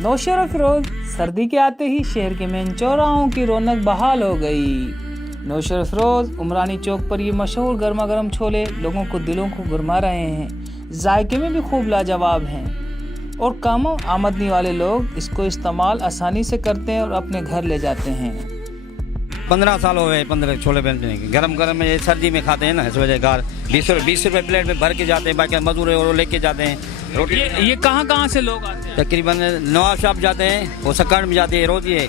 नौशेरा फिरोज सर्दी के आते ही शहर के मेन चौराहों की रौनक बहाल हो गई। नौशेरा फिरोज उमरानी चौक पर ये मशहूर गर्मा गर्म छोले लोगों को दिलों को गुरमा रहे हैं। जायके में भी खूब लाजवाब हैं और कम आमदनी वाले लोग इसको इस्तेमाल आसानी से करते हैं और अपने घर ले जाते हैं। 15 साल हो गए 15 छोले बनने के। गरम गरम ये सर्दी में खाते हैं ना, इस वजह कार 20 रुपये प्लेट में भर के जाते हैं। बाकी मजदूर और लेके जाते हैं रोटी। ये कहाँ से लोग आते हैं? तकरीबन नवाब शाह जाते हैं, वो सकड़ में जाते हैं रोज ये,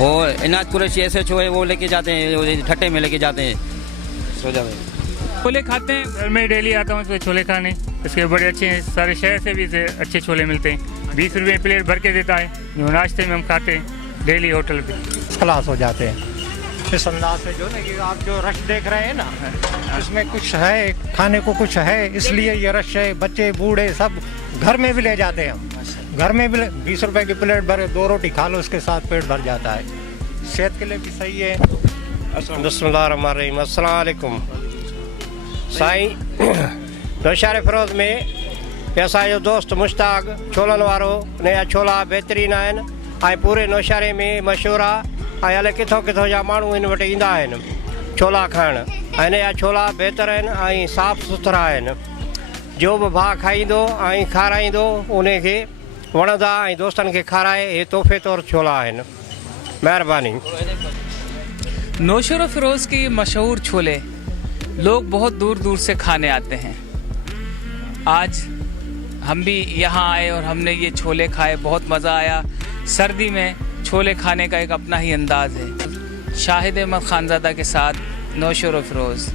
और इनाज कुरैशी ऐसे छो है वो लेके जाते हैं, ठट्टे में लेके जाते हैं। सो जाते छोले खाते हैं? घर में डेली आता हूँ तो छोले खाने, इसके बड़े अच्छे हैं। सारे शहर से भी अच्छे छोले मिलते हैं। 20 रुपये प्लेट भर के देता है, जो नाश्ते में हम खाते हैं डेली होटल पे। खलास हो जाते हैं इस अंदाज से। जो ना कि आप जो रश देख रहे हैं ना, इसमें कुछ है, खाने को कुछ है, इसलिए ये रश है। बच्चे बूढ़े सब घर में भी ले जाते हैं हम। घर में भी 20 रुपए की प्लेट भर 2 रोटी खा लो, उसके साथ पेट भर जाता है। सेहत के लिए भी सही है। बिस्मिल्लाहिर्रहमानिर्रहीम। अस्सलाम वालेकुम साईं। नौशेरा फिरोज में असांजो दोस्त मुश्ताक छोलनि वारो नया छोला बहितरीन आहिनि ऐं पूरे नौशेरे में मशहूरु आहे। ऐं अलाए किथां किथां जा माण्हू हिन वटि ईंदा आहिनि छोला खाइण। ऐं हिन जा छोला बहितर आहिनि ऐं साफ़ु सुथरा आहिनि। जो बि भाउ खाईंदो ऐं खाराईंदो उनखे वणंदा ऐं दोस्तनि खे खाराए। हे तोहफ़े तौरु छोला आहिनि। महिरबानी। नौशेरा फिरोज के ये मशहूर छोले लोग बहुत दूर दूर से खाने आते हैं। आज हम भी यहाँ आए और हमने ये छोले खाए, बहुत मज़ा आया। सर्दी में छोले खाने का एक अपना ही अंदाज है। शाहिद अहमद खानज़ादा के साथ नौशेरा फिरोज।